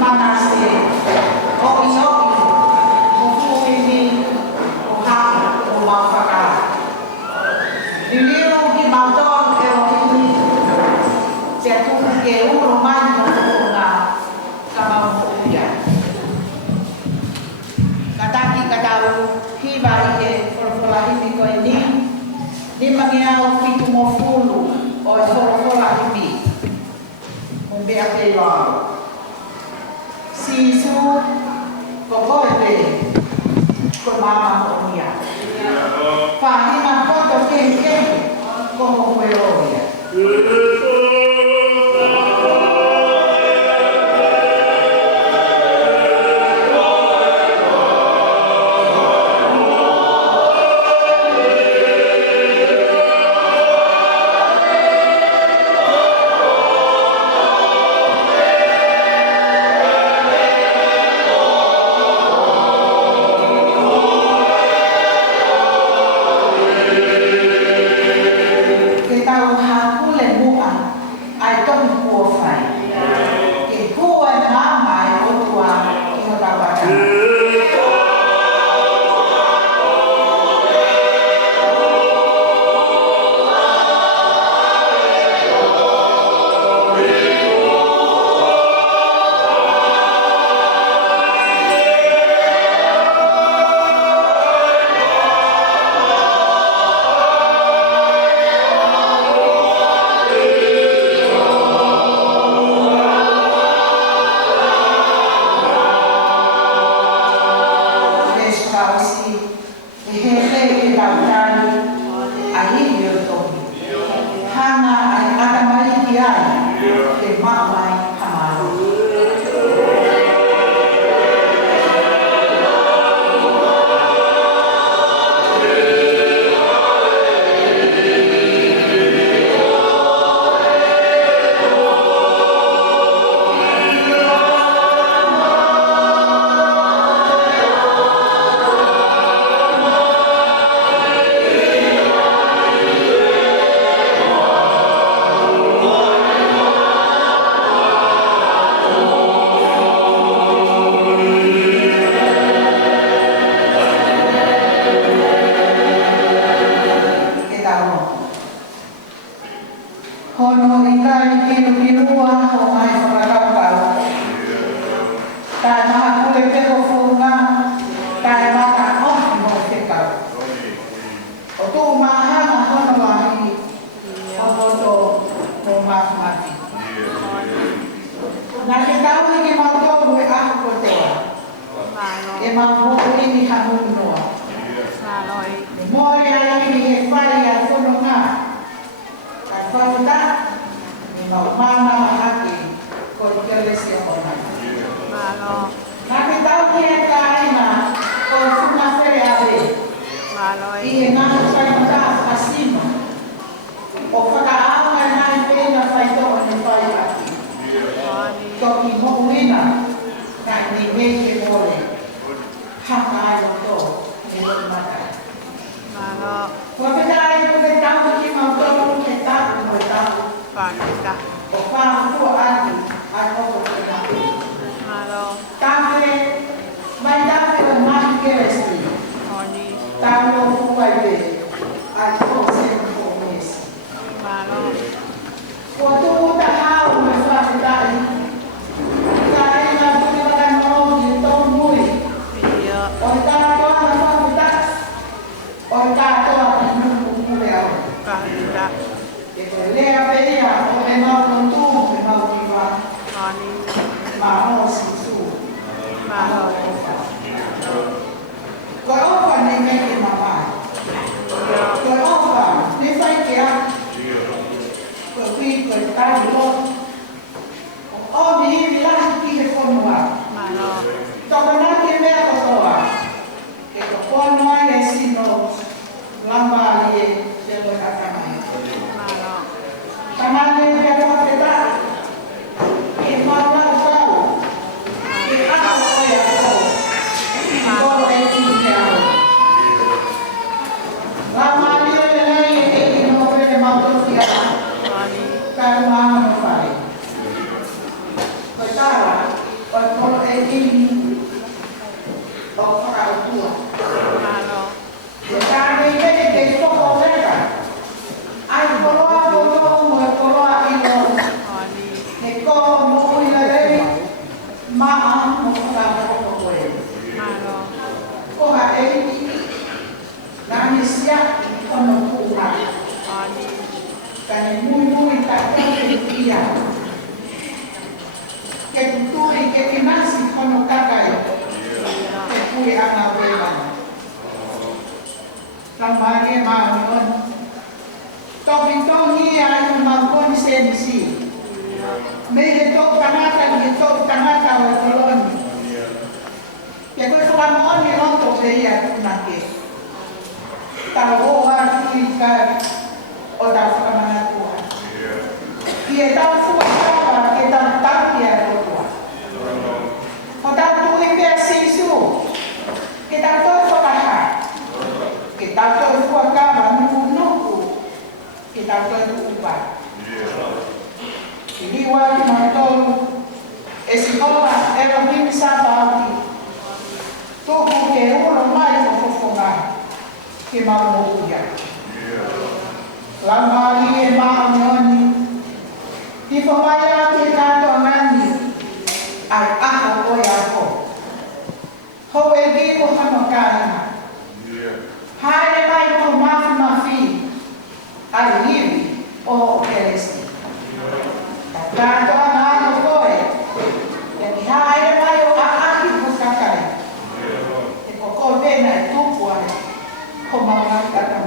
manase o isoki o fuini o haki o mawhaka. Liliro ki mauton ke o hini te atuku ke uro mani o kukunga ka mauhuia. Kataki katau hiwa ike wholofola himi koe ni mangiao pitu mo fulu o e wholofola himi. Bea pe lao. Si su ko koe pe ko mama ko mia. Pa hima poto ke ko mo koe oia. ke tutui ke kinasi kono kakai ke pui anga wewan tamari maun topi tongi ai maupun sensi me to kanata ni to kanata o kolon ya ko flamon ni non to veia tunake tawo wa tika o da flamana tua que tal fuava que tal tapia tua o tal tu impersisu que tal to fokaha que tal to fuakava nuku que tal to uba iliwa matol esikola era mimi sabati tuku ke uno mai fofofonga que mamuya lamali e maanyoni di pamaya ke kanto nani ai ako o yako howe gi ko hanokana hae mai ko mafi ai hivi o kelesi kanto nani koe e hae mai o aki ko kakai e ko ko bena tupu ai ko mamaka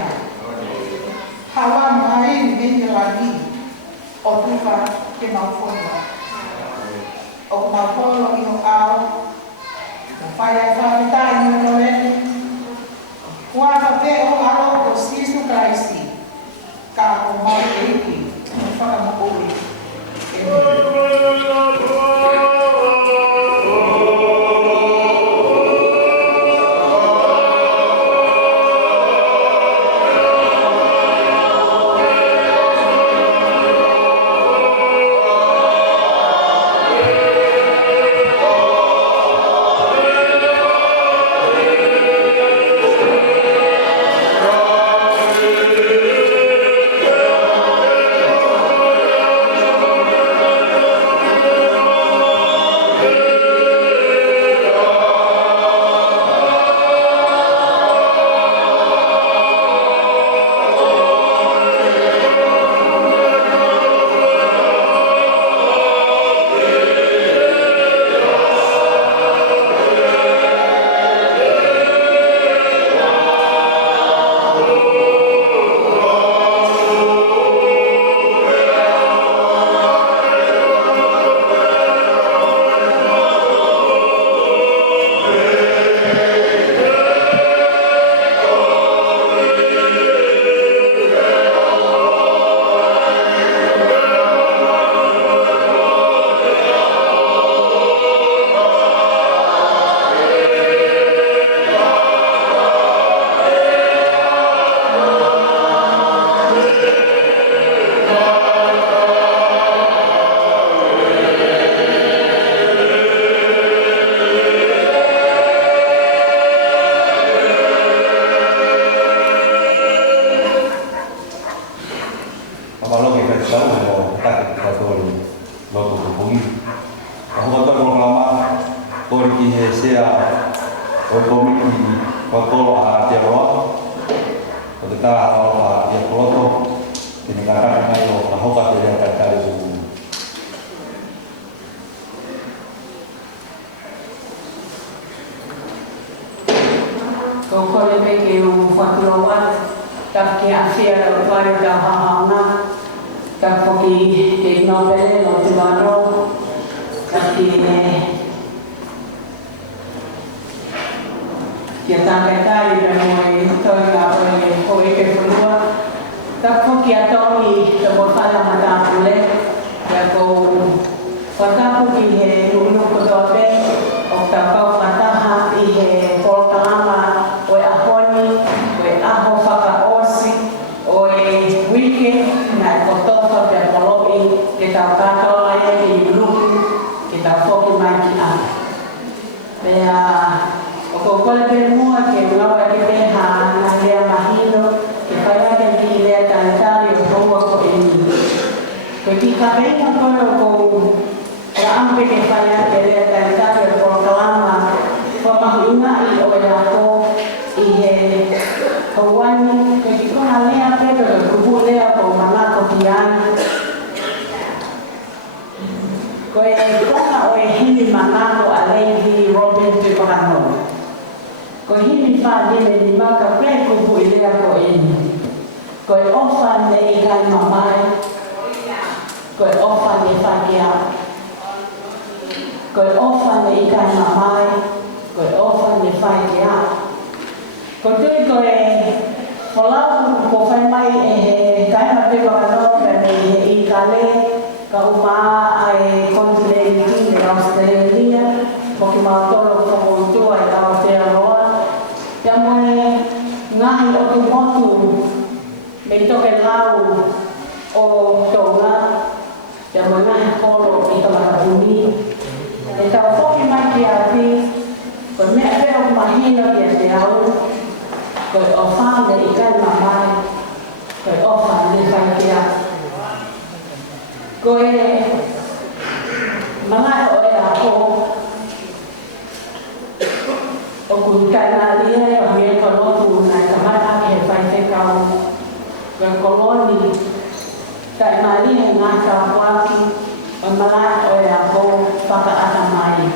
hawa mai ni lagi o tufa ke maufono o maufono i o ao fai fa vitani no leni kwa fa pe o alo ko sisu Kristi ka o mau iki fa ka mo oi Ko e konga o e hini manako a Lady Robin te pakano. Ko hini wha dine ni maka pre kupu i lea ko eni. Ko e ofa ne i kai mamai. Ko e ofa ne whakia. Ko e ofa ne i kai mamai. Ko e ofa ne whakia. Ko tui ko e whalau ko whai mai e he kaina pe pakano pe ne i kale. Ka umaa ai kontinenti e Australia, ko ki mātoro whakotua e Aotearoa. Ia moe ngahi o tu motu me toke lau o Tonga. Ia moe ngahi koro i Tamakapuni. E tau whoki mai ki ati, ko mea peo mahina ki a te au, ko o whāne i kai mamai, ko o whāne whai ki a. Ko e malai o e ako o kukai nā lia e o hea kolotu nai tamata ke he whai te kau ko e koloni tai nā lia e ngā kāpuaki o malai o e ako whakaata mai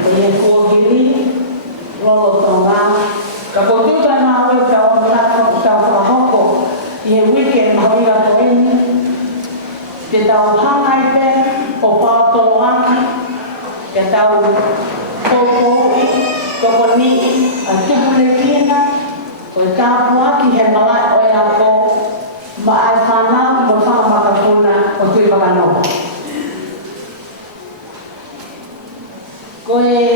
e e kōhiri rolo tonga ka kotukai nā ue ka o mlako ka whahoko i he weekend mahoira ko eni te tau hangai pe o pātolo aki, te tau kōkōi, tokoni, a tupule kiena, o e tāpu aki he malai o e ako, ma ai whana mo whamakatuna o tui wakanoa. Ko e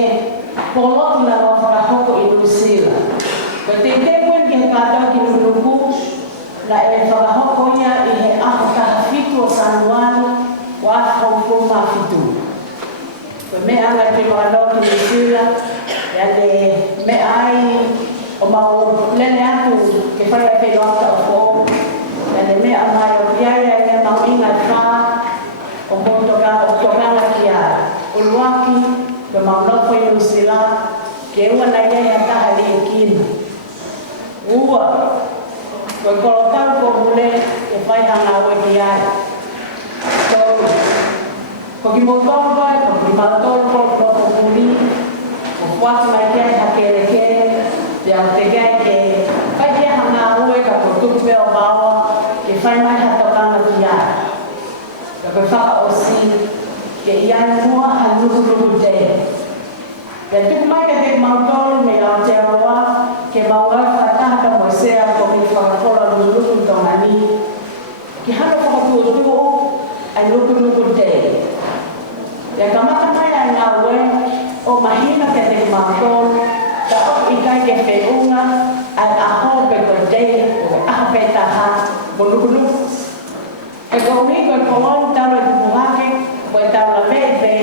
polotu na o whakahoko i New Zealand. Ko te tepuen ki he kātau ki Nunuku, na e whakahoko ia i he aho kahafitu o Sanuanu o ahau puma fitu. Ko mea anga te whanau ki New Zealand, ia le mea ai o mau lene atu ke whai a te waka o fō, ia le mea mai o piaia ia mau inga whā o tokanga ki a Uluaki, ko mau noko i New Zealand, ke ua na ia ia taha li e kina. Ua, ko kolotau ko mule e whai hanga ue ki ai. So, ko ki motoro vai, ko ki mātoro ko muli, ko whaki mai kia hakere kere, te au te gai ke whai kia hanga ue ka ko tupe o maua, ke whai mai hatokanga ki ai. Ka ko whaka o si, ke iai mua ha nuku te. Ka tuku mai ka te mātoro me Aotearoa, ke maungai whataha mo sea ko mi whakakora nuku tōna ni. Ki hana whakatuo ai nuku te. Ia ka mata mai ai ngā ue o mahina ke te mātoro, ka o i kai ke whiunga ai aho pe ko te, o aho pe taha mo nuku. E ko mi ko e koloni tau e kupuhake, ko e tau la meipe,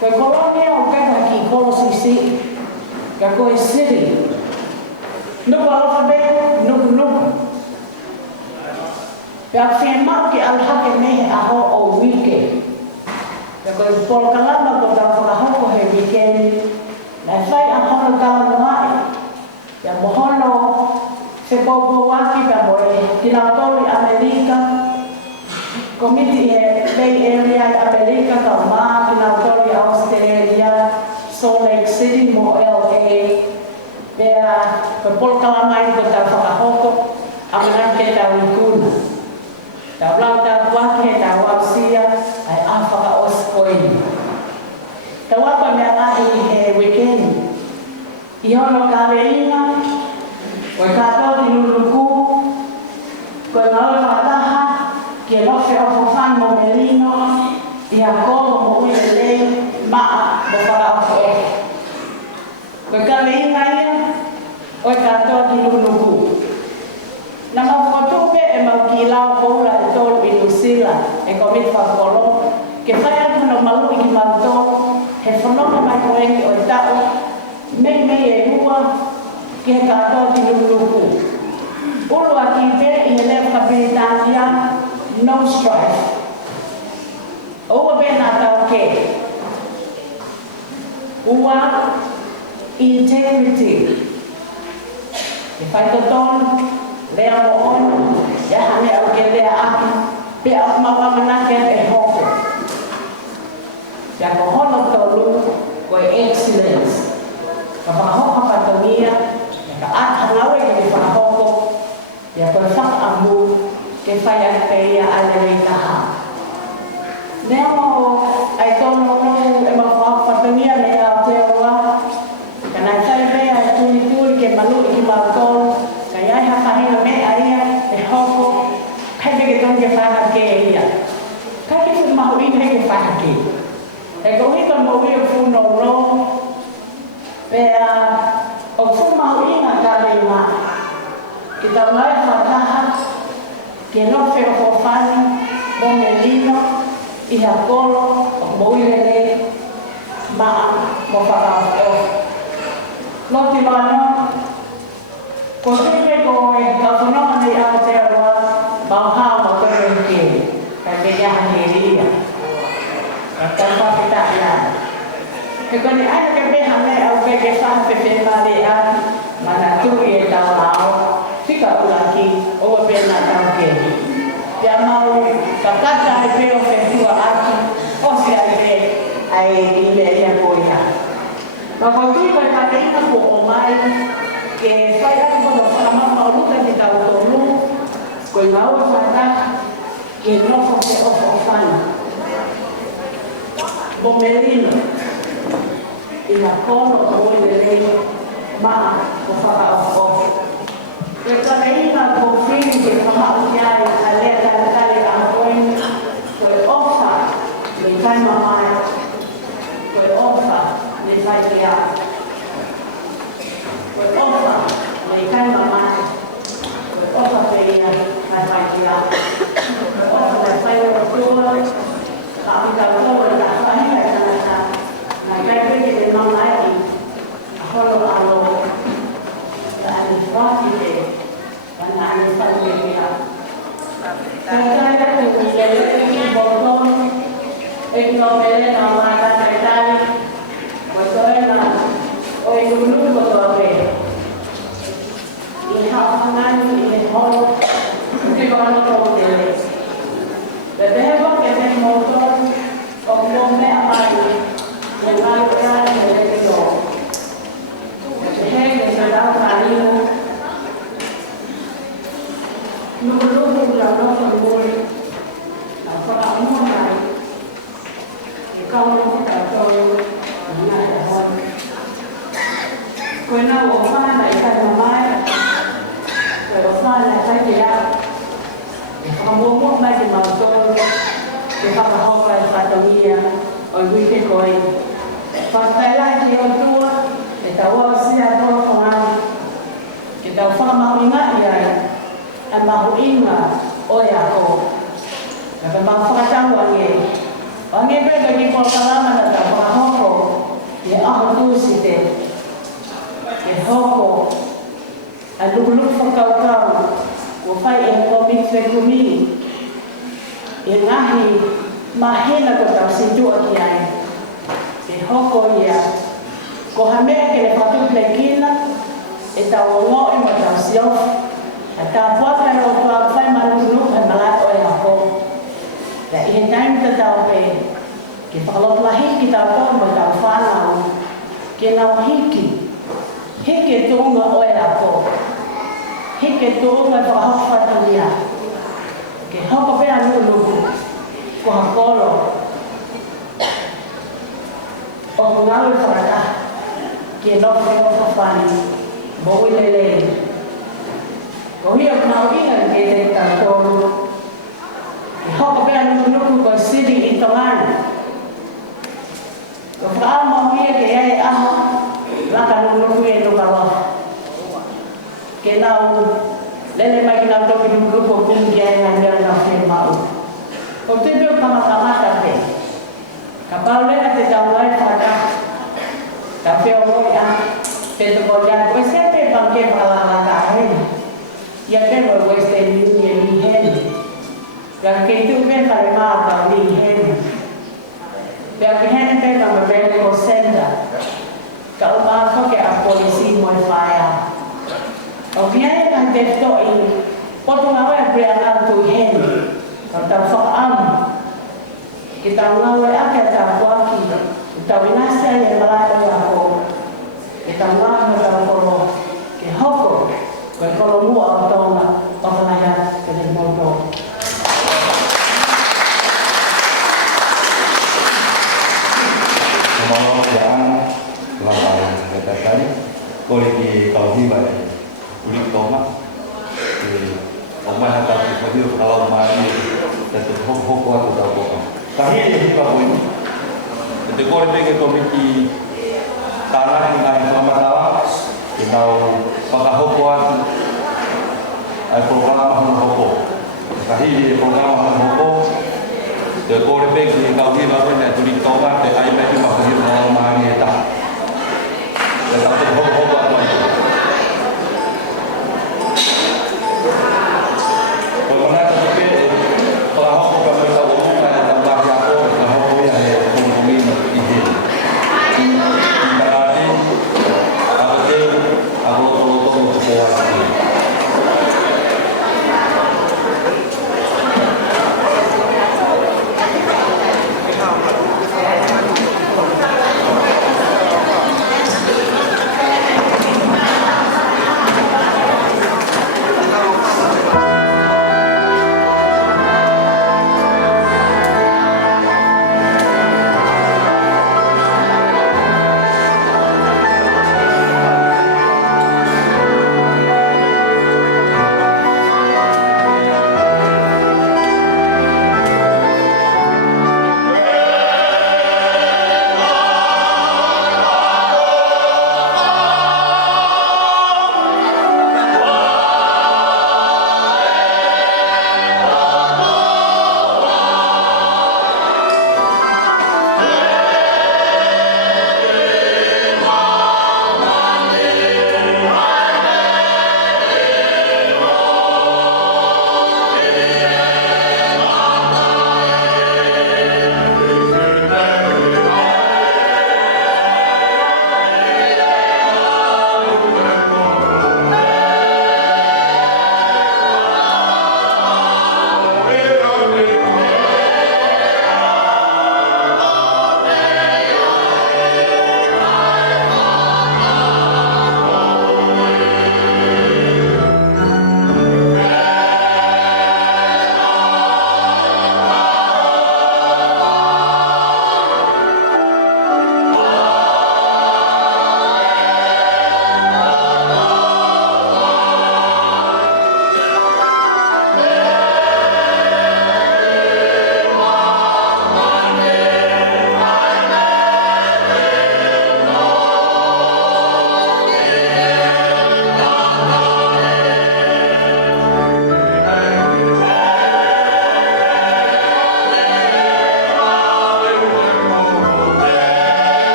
ko e koloni o kaka ki kolosisi, ka ko e siri. Nuku alfabe, nuku. Pea whenau ki alhake mehe aho o weekend. Pea ko e polokalama ko tau whakahoko he weekend, na whai ahono kalama mai. Pea mohono se bobo waki pea mo e tinautori Amerika, komiti e Bay Area Amerika ka maa tinautori Australia, Salt Lake City mo LA. Pea ko polokalama i ko tau whakahoko, amana ke tau ikuna. Tau lau tau waki he tau wausia ai awhaka oskoini. Tau apa mea ahi he weekend. I hono ka reinga, koe kātou ti nuruku, koe ngaue whataha, ki e lofe o whawhan mo melino, i a kolo mo uelelei, maa mo whakaoko e. Koe ka reinga ia, koe kātou ti nuruku. Na mawhakatupe e mau ki lau koura e tolu i New Zealand, e komit whakolo, ke whai atu no malu i ki mauto, he whanonga mai koengi o e tau, mei e hua, ki he kātou ti nuruku. Ulu a ki te i he leo Kapitania, no strife. Ua bena tau ke. Ua integrity. E whai totonu, lea mo ono, ia hane au ke lea aki, pe au mawa manake e hoko. ai tono no e mawhawhapatania me Aotearoa. Ka nai tai mea e tuli ke malu i ki mātoro. Ka iai hawhahina me aia e hoko. Kai me ke tonu ke whahake e ia. Kai ke fu mahu ina he ke whahake. E kohika mo ia funo no. Pea o fu mahu ina ka reina. Ki tau lai whataha. Ke no whero whawhani. Mo me lino. I ha kolo o mo ilele. Maa mo whakao. Loti wano. Ko tine ko e ka whanonga ni Aotearoa. Bauhao mo tore ke. Kai me yaha ni ria. Ka whakita ia. He koni aina ke meha me au ke whape whenare an. Mana tui e tau lao. Tika ulaki o pena tau ke. Pia mau ka kata e peo whenua aki. O se ai me ai i me ia koia. Ma ko tui kai kate ina ko o mai. Ke whai ati kono whakamama o luka ni tau tonu. Ko i ngau e whata. Ke nofo ke ofo o whana. Mo merino. I nga kono o oilelei maa o whakaofo. E kareina ko whiri ke whamau ki ai a lea kare a koin. Ko e ofa le kai mamai. Ko e ofa le whai ki a. Ko e ofa le kai mamai. Ko e ofa pe ia kai whai ki a. Ko e ofa le whai o tua. Ka amika tua le ka whai kai kanata. Na kai peke le mamai a holo alo. Ka ani whaki te. Karena ani whaki te a. Kai kai tu lele ki boton. E no mele na mata kai tai. Botoe na o i lulu botoa pe. I hawhangani i le holo. Te wakano tō tele. Le tehewa ke te moton o mo mea mai. Ke ngāi kai me le te no. Te heke sa tau karino. Nukuluhu la noko mui. A whakaunga mai. Ke kauno ka tōru. Ngā e hon. Koe nā o whana i kai mamai. Koe o whana i kai te a. E whakamomok mai te mautoru. Ke whakahoka e whatamia. O i wike koe. Whakailai ki o tua. E tau au sia tō whangani. Ke tau whakamahuinga i ai. A mahuinga o ia ko. Ka mau whakatau ange. Ange pēka ki kō kalama na tau whakahoko. E aho tūsi te. E hoko. A lukuluk whakaukau. O whai e kō mitwe kumi. E ngahi mahena ko tau sintua ki ai. E hoko ia. Ko hamea ke le whatuple kina. E tau o ngoi mo tau siof. A tā puata e o tua whai marutunu e malato e hako. Ka i he taimi ta tau pe. Ke whakalopla hiki tau tau mo tau whanau. Ke nau hiki. Hike tūnga o e hako. Hike tūnga tō hawhatalia. Ke hoko pēa nuluku. Ko hakolo. O ngau e whakata. Ke nofe o whawhani. Mo uilelei. Ko hia mau inga ke te tātoru. Ke hoko pēa nuku ko siri i tongana. Ko whaama hia ke ei aho. Laka nuku e nuka loha. Ke nau lele mai ki nau toki nuku ko kungi ai ngai mea ngā whi mau. Ko te pio kamakamata pe. Ka pau lena te taungai whaka. Ka whio hoi a. Pe te korian. Koe sepe pangke whakalangata hei. Ia temo Western Union ni hen. Yang keitu men kare mata ni hen. Yang hen pe ma medical center. Ka uma ko ke a polisi mo fire. O viene kan defto i poto ngawe preana tu hen. Ka ta fa am. Kita ngawe ake ta kwaki. Kita winasa ye malako yako. Kita ngawe ta koro ke hoko. Koe kolo mua o tōna whakanaya ke te moto. mau jangan lambai kata tadi boleh di kau hiba ulik toma di omah atau di pagi kalau mari tetap hok atau apa tapi ini hiba pun itu boleh pergi komiti tanah yang sama tawa kita pakai hok program hok tapi program hok the core big di kau hiba pun ada ulik toma the ai mai hiba pun kalau mari tak tetapi hok atau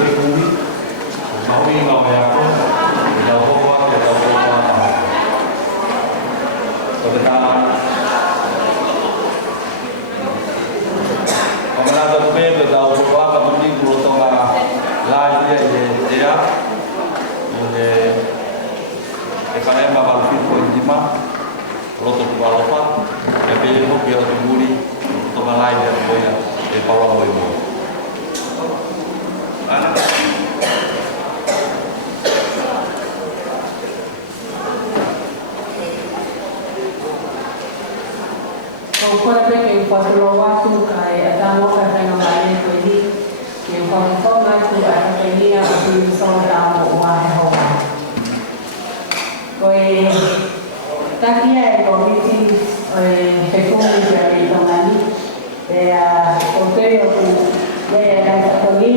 ke kumi. Mau ni mau ya aku. Kita bawa kita bawa. Kita Pemana tu tahu bahawa penting kurang lagi dia kalau yang bakal fit poin lima, roto dua lopat, tapi itu biar tunggu untuk lain yang boleh dipawang boleh. Anak. Kau pergi ke pasar waktu kaya ada mau kerja ngapain pergi yang kau nak tu ada pergi yang di sana wah hawa. Koi tadi ya komisi ekonomi dari tengah ni, hotel tu ada pergi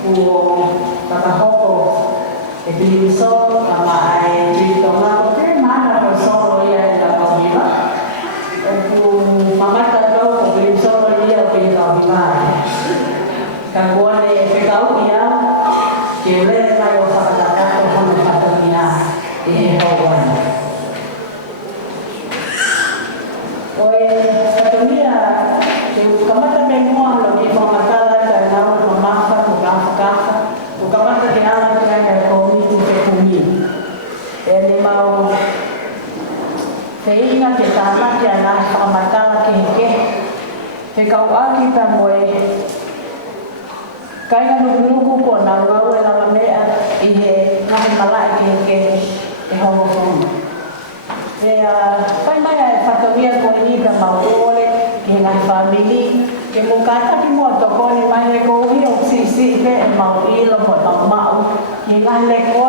ku kata hoko di sana sama di tengah hotel mana pasal ya ada komisi. Mamata tahu beli soal dia pergi tahu di mana. Kaguan PKU dia, kira mai orang kata tu pun kata dia hawan. Oi kata dia, kamata memang lagi mamata lah jangan mamata bukan dia ada komisi ekonomi. Ini mau Sehingga kita nak jalan pemata keke, kekau kita boleh kaya nunggu pun nawa wala mea ihe ngai malai keke ehongong. Kaya mai fatomia ko ni ka maule ke ngai family ke mukata ki mo to ko ni mai ko hi si ke mau ilo mo to mau ke ngai le ko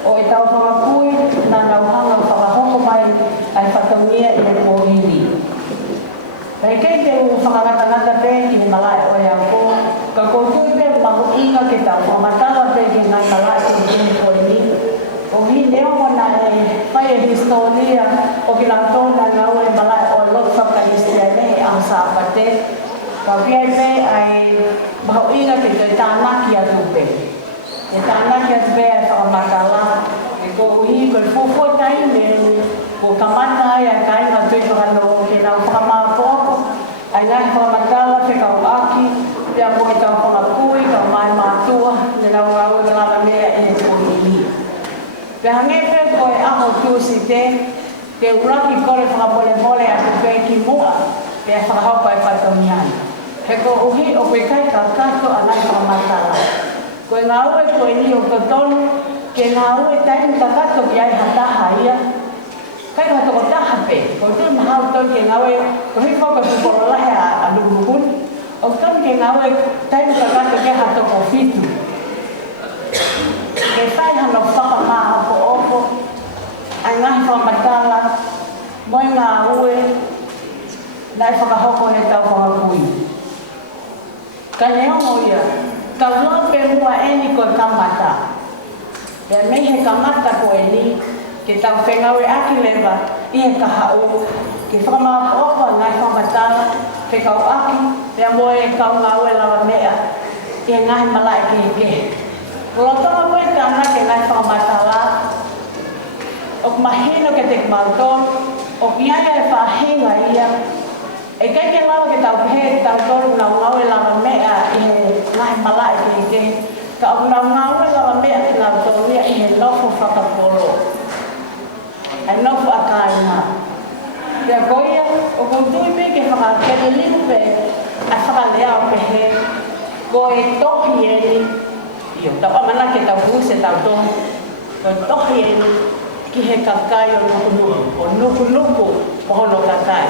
o itau sa kui na nauhanga whakahoko mai ai whakamia i a kōhiri. Kei kei te whakangata te ki ni malai o ia ko, ka kōtui te mahu inga ke tau whamatala te ki ngai malai ki ni kōhiri. O hi neo mo na e whai e historia o ki la tōna ngau e malai o lot whakaistia ne ang sa apate. Ka piai pe ai mahu inga ke te tānaki a tupe. E tānaki a tupe ai whakamatala. Ko i ko fofo tai me ko kamata ya kai na tui no ke na fama fo ai na fama ke ka aki ya mo ka fama kui ka mai ma tua ne na wa na me e ko ni pe hange pe ko a ho tu si te ke ura ki ko re fama mole a te ki mua pe fa ha pa pa to mian he ko uhi o pe kai ka to ana fama tala ko na o ko ni o ko ton ke ngau e tai takato ki ai hata haia kai hata ko tahape ko te mahau to ke ngau e ko hi foka ko la ha alubun o ton ke ngau e tai takato ke hata ko fitu ke sai hano faka ma ko opo ai ngai fa matala moi ngau e nai faka hoko he tau ko kui ka neo moia ka lo pe mua eni ko kamata. Ya mehe kamata ko ni ke tau whengawe aki lewa i he kahau ke whakama opa ngai whamatala ke kau aki pia moe kau ngawe lawa mea i he ngahi malai ke ke. Rotonga koe tāna ke ngai whamatala o mahino ke te kumauton o piaia e whahinga ia e kei ke lawa ke tau he tau toru na ngawe lawa mea i he ngahi malai ke ke. Ka o ngau ngau lawa mea ki ngau tōnia i he nofo whakapolo. Ai nofo akaina. Kia koia, o kutui pe ke whakakele lipe a whakalea o pehe ko e tohi eni. Io, tau amana ke tau huse tau tohi. Ko e tohi eni ki he kakai o nuku mohono kakai.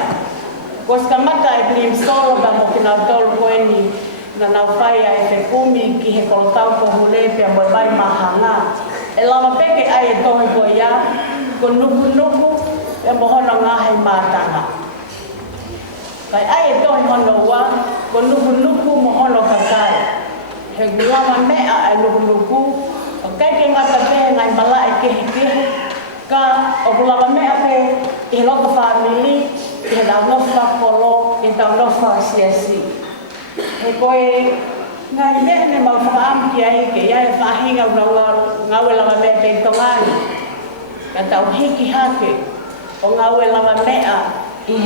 Ko skamata e prim solo da mo ki ngau tolu ko eni na nau whai ai te kumi ki he kolotau ko hule pia mo vai mahanga. E lama peke ai e tohi ko ia, ko nuku pia mohono ngahe mātanga. Kai ai e tohi hono ua, ko nuku mohono kakai. He guama mea ai nuku, o kai ke ngata pe ngai mala e kehe, ka o gulama mea pe i loto family, i he lau nofa polo, i tau nofa siasi. He koe Ngai mea ne mau whakaam ki ai ke iai whahinga ngawe langa mea pei tongani. Ka tau hiki hake o ngawe langa mea i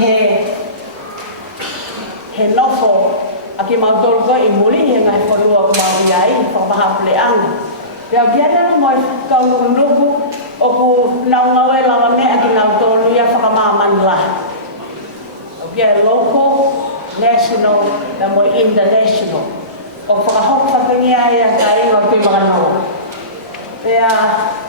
he nofo a ki mau tolu koe i muri he ngai whanua ku mau iai whakapaha pleanga. Pea kiana no moi kau nuku o ku nau ngawe langa mea ki nau tolu ia whakamāmani lahi. O kia local, national, na moi international. O whakahok whapengia ia ka ingo tui makanawa. Pea,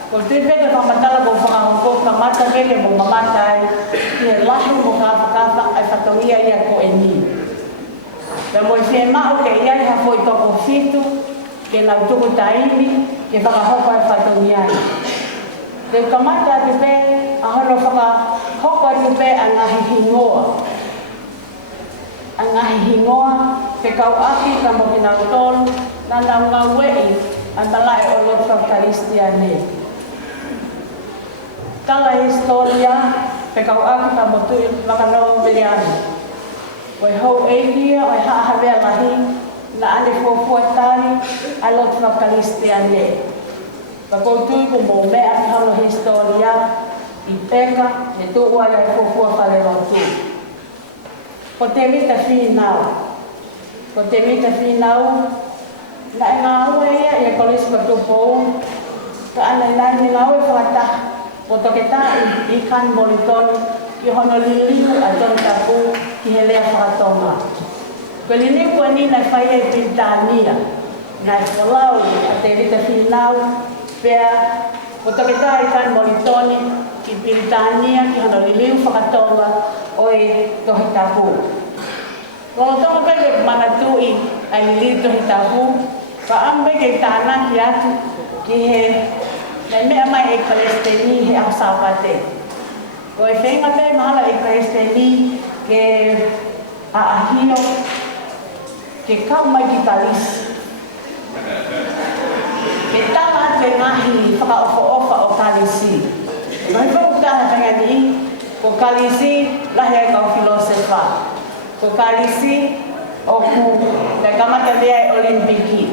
ko tui peke whamatala ko whakahoko, ka mata peke mo mamatai, ki he lahi mo kawhakawa ai whatongia ia ko e ni. Pea moi whie mao ke iai hafo i toko whitu, ke nau tuku taini, ke whakahoko ai whatongia ia. Te kamata te pe, a hono whakahoko ai te pe a ngahi hingoa. A ngahi hingoa, te kau aki ka mo ki nau tolu, na nau ngau wei, a malai o loto karistia ne. Tala historia, te kau aki ka mo tui wakanoa meriani. Oi hou eikia, oi haahawea lahi, na ane fuafuatari, a loto karistia ne. Ka koutui ko mo mea ki hano historia, i peka, e tuua ia fuafua whare lotu. Ko te mita whinau. Ko te mita whinau, na e ngā ue ia i e kolisi ka tupou, ka ana i nani ngā ue whakataha, ko toke tā i kan moritoni, ki hono liliu a tonu tapu, ki he lea whakatonga. Ko liliu kua ni na whaia i Britania, na e whalau a te mita whinau, pea, ko toke tā i kan moritoni, ki Britania, ki hono liliu whakatonga, o e tohi tapu. Kalau tau peke mana tui ai lili tohi tapu, ka ambe ke tāna ki atu ki he mea mai e Palestini he asapate. Ko e whenga pe mahala e Palestini ke ahio ke kau mai ki Palisi. Ke tala atu e ngahi whakaofa-ofa o Palisi. Ko he whakutaha penga ni, ko Kalisi lahi ai kau filosofa. Ko Kalisi o ku te kamata lea e Olimpiki.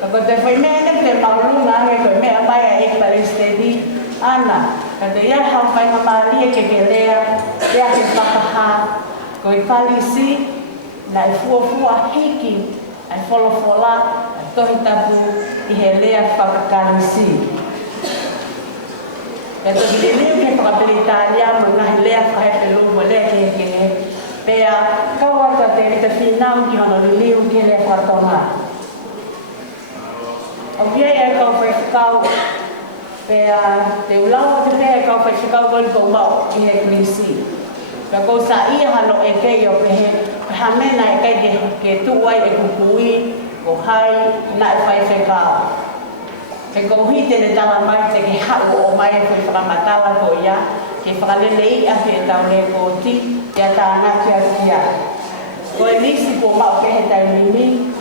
Ko te whai mea ne te maurunga he koe mea mai e Palestini ana. Ka te ia hau whai ngamaria ke lea ke whakaha. Ko i Kalisi na e fuafua hiki ai wholofola ai tohi tapu i he lea whakakalisi. Ka tohi liliu ke whakapiritaria mo ngahi lea whahepelu mo lea ke pea kaua ka te mita whinau ki hono liliu ki lea whatonga. O kia e kau whaikau, pea te ulau te pea e kau whaikau wali kou mau ki he krisi. Pea kou sa ia hano e kei o pehe, hamena e kei ke tuai e kukui, ko hai, na e whaikau. Pe kou hite ne tala mai te ke hau o mai e koe whakamatala ko ia, ke whakalelei a te tau le ko ti, te tāna kia kia. Ko e nisi ko mau pehe tai mimi,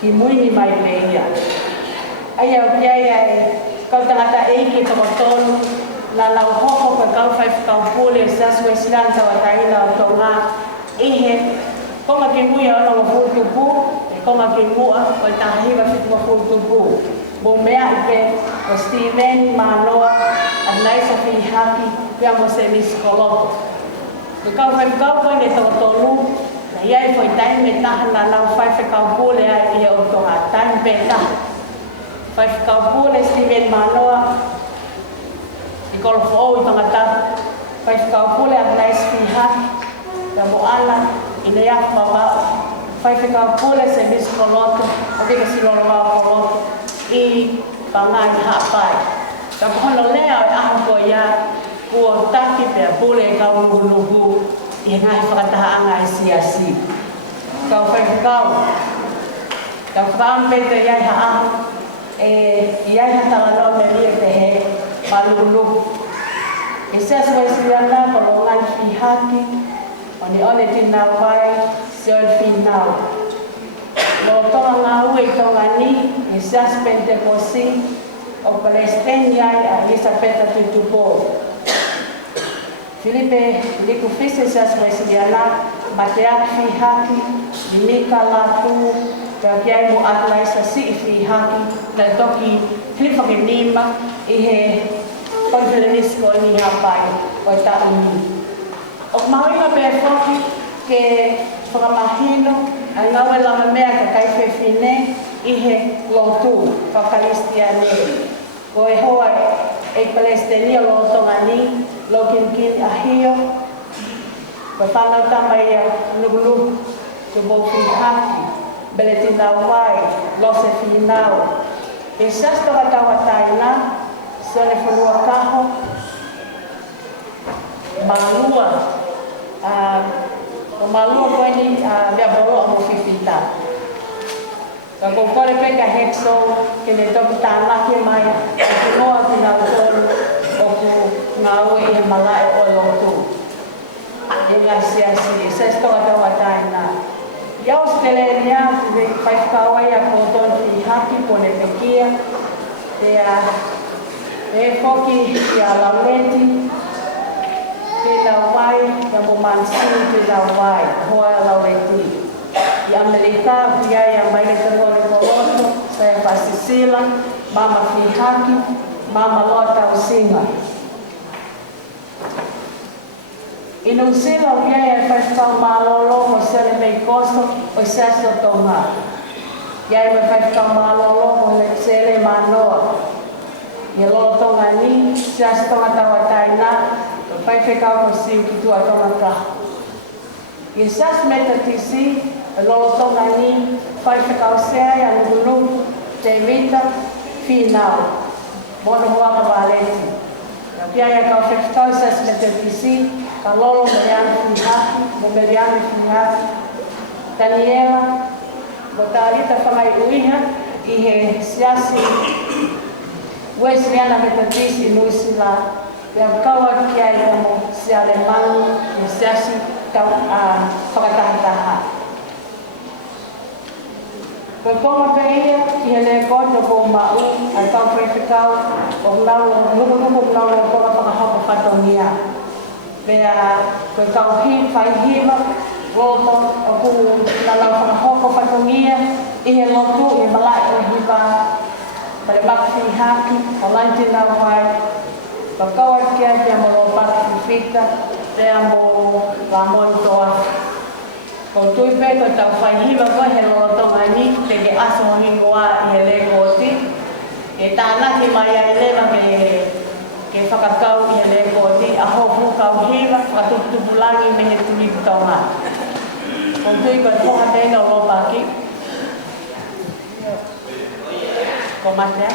ki muini mai pe ia. Ai au kia ia e kau tangata eiki toko tonu, na lau hoko ka kau whaikau pule, sasu e silan tawa taina o tonga, ihe, konga ki muia ono wa futupu, e konga ki mua, ko e tahiwa fitu wa futupu. Bo mea ipe, ko Steven Manoa, a naisa fi haki, pia mo se miskoloto. Ko kau whaikau koe ne toko tonu, na iai foi taime taha na nau whaikau pule ai i o tonga, taime pe taha. Whaikau pule Steven Manoa, i kolofo o i tangata, whaikau pule a naisa fi haki, pia mo ala, i ne iafu mama, whaikau pule se miskoloto, o tika silolo wao koloto, i pangai hapai. Ka kono lea o aho ko ia kua taki pea pule kau nugu i ngai whakatahaanga e siasi. Kau whaikau. Ka whampete iai haaho iai hatangano me lia te he malulu. E siasi wai siriana kono ngai whihaki o ni one tina wai sioi whinau. Lo tonga ngā ue i tonga ni, i sias Pentecosi, o Palestina a Elisabeta Tutupo. Filipe liku fise sias Wesleyana, Mateak Fihaki, Mika Latu, Ka kiai mo atlai sa si fi haki na toki klifa ke nima I he konfelenis ko ni hapai o ta uni. O maui pe foki ke whakamahino a ngawe lama mea ka kai whewhine I he lotu whakalistia ne. Ko e hoa e palestenia lotonga ni lokin a hio ko whanau tamai a nugulu to bo fi haki bele tinau mai lose finau e sasta watawa taina sone whanua kaho malua o malua koe ni mea boro a mo fifita ka kore peka hekso ke ne toki tānaki mai ki noa ki ngā tonu o ku ngā ue I he malae o lotu e ngā siasi sasta watawa taina Iau stele nia de whaikawai a koton I haki pone pekia e foki I a laureti te lauai ia mo mansiu te lauai hoa laureti I Amerika kia ia mai le tangore koloto sa ia pasisila mama fi haki mama loa tau singa Inu sila kia ia whaikau malolo o sele mei kosto o sesto tonga. Ia ia whaikau malolo o le sele manoa. Ia lolo tonga ni, sesto tonga tawa taina, whaikau ko siu ki tua tonga ka. Ia sesto meta tisi, lolo tonga ni, whaikau sea ia nugulu, te vita, finau. Mono hoa ka valeti. Ia ia kau whaikau sesto meta tisi, Kalolo Mariana Finhaki, Mariana Finhaki, Daniela, Botarita Whamai Uiha, I he siasi Wesleyana Metodisi Nuisila, Ia kaua kia ia mo siale manu, I siasi whakatahitaha. Koe ponga peia, I he le koto ko mau, ai tau prefekau, o ngau, nuku ngau o konga whakahoko whatonia. Vea koe kau whai hiwa, roto o ku na lau whakahoko whatongia, I he lotu I malai o hiwa, pare makhi haki, o laiti na whai, ka kaua kia kia mo lo pati whita, rea mo la montoa. Ko tui pe ko tau whai hiwa koe he lotonga ni, te ke aso hingoa I he le koti, e tānaki mai ai lewa ke whakakau I le koti, a hofu kau hiwa, whakatupulangi me he tuli tonga. Kong tui koe poha tēnā o lopaki. Ko matea?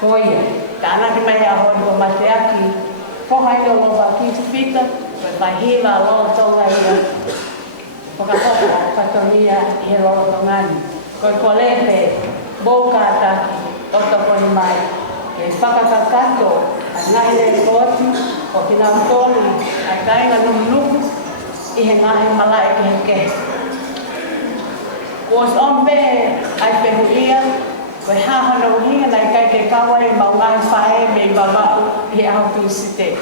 Koia. Tāna ki mai a hoi ko matea ki poha I o lopaki spita, koe whai hiwa a loa tonga ia. Whakahopo whatonia I he loa tongani. Koe kolepe, bōkātaki, otoponi mai. E whakakakato, a ngai le koti, o ki nau tolu, a kainga numunuku, I he ngahe malai ke he ke. Kos ompe, ai pehu ia, koe hahana uhinga nai kai ke kawa I mau ngahe whahe me I mamau I he aho pisite.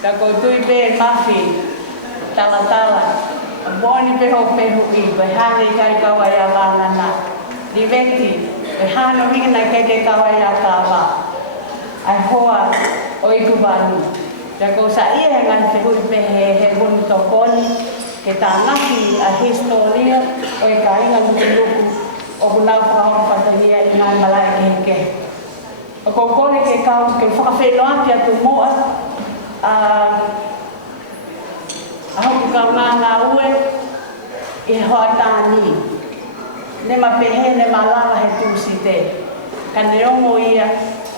Ka ko tui pe mafi, tala, a boni peho pehu I, koe hane kai kawa I a wangana. Diveti, koe hana uhinga nai kai ke kawa I a kawa. Ai hoa o iku wanu. Ka ko sa ia he ngan te hui pe he hunu tokoni, ke tānaki a historia o I ka inga nuku o kunau whakahoro patahia I ngai malai ke heke. O ko kore ke kau ke whakawhenua ki atu moa, a hoku kau ngā ue I hoa tāni. Ne ma pehe ne ma lava he tūsi te. Ka neongo ia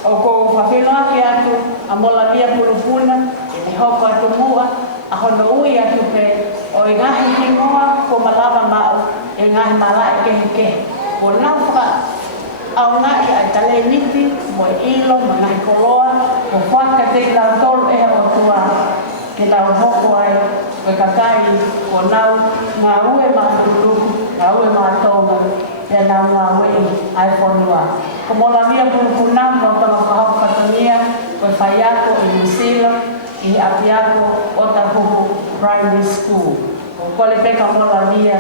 o ko whawhenua ki atu a mola lia pulupuna, e hoko atu mua, a hono ui atu pe o I ngahi ki moa ko malava mau, e ngahi malai ke heke. Ko nau whaka au ngai a tale niti, mo ilo, mo ngahi koloa, ko whaka te lau tolu e o tua, ke lau hoko ai, ko kakai, ko nau ngā ue mahutuluku, ngā ue mahatonga, e nau ngā ue ai whanua. Ko mola mia pulupunam, no tama whahau patonia, ko whaiako I New Zealand, I Apiako, Otahuhu Primary School. Ko kole peka mola mia,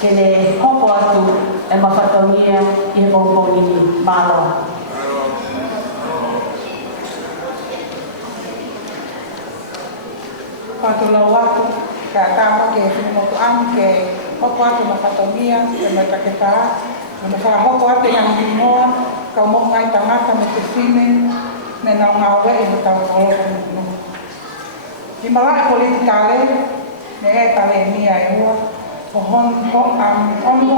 ke le hoko atu e mawhatongia i he pongpong ini māloa. Patulau atu ke atama ke whimotu ang ke hoko atu mawhatongia ke mai taketa me hoko atu yang himoa kau mo ngai tangata me te whine me nau ngawe i me tau koloko no. I malai politikale ne e tale mia e ua o hongo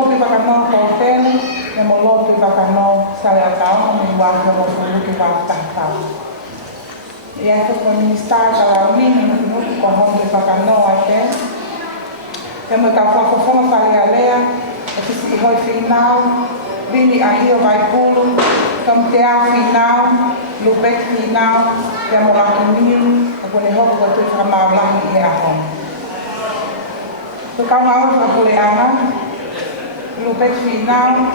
te wakano tōtene me mo lo te wakano sale atau me waka mo fulu te wakatau. E ai tuko ministar kala unini nuku ko hongo te wakano ate e mo ka whakafonga pare alea e tisi i hoi whinau Bini ahio vai pulu, kam te a finau, lupek finau, te mo laki miu, ako ne hoku ka tui whakamawalahi i ahon. Tukau mau whakapuleanga, lupek finau,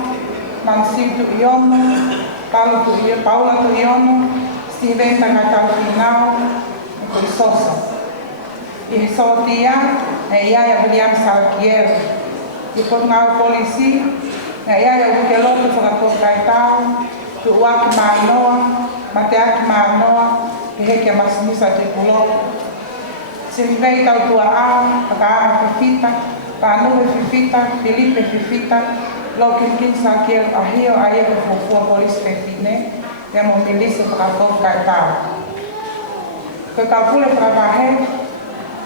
Mansi tu iono, Paula tu iono, Steven takatau finau, ako i sosa. I sotia, e iaia William Salkier, i pot ngau polisi, na ia ia ke loto whakako kai tau, tu uaki mānoa, mate aki mānoa, ke heke masinisa te kuloko. Silvei tau tua au, whakaama whiwhita, Pānuhe whiwhita, Filipe whiwhita, Lokin Salkier ahio aia ko fufua polis whiwhine, te mo milisa whakako kai tau. Ko tau pule whakawahe,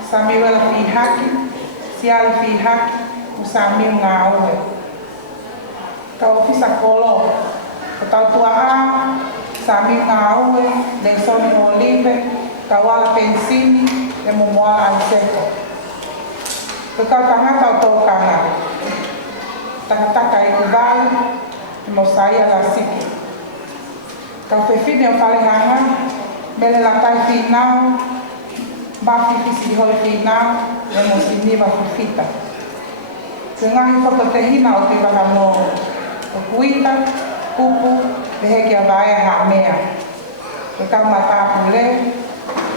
Samuel Fihaki, Sial Fihaki, Usamil Ngāue. Kau ofisa kolo, kau tua a, sami ngau le soni olive, kau ala pensini, le mumoala alseko. Kau tangata tau kanga, takataka ikuval, mosaya la siki. Kau fefine o kale hanga, mele latai finau, bafi fisi hoi finau, le mosiniva fifita. Sengahi whakatehina o te wakano, o kuita, kupu, te heke a vae ha mea. Te kau mata pule,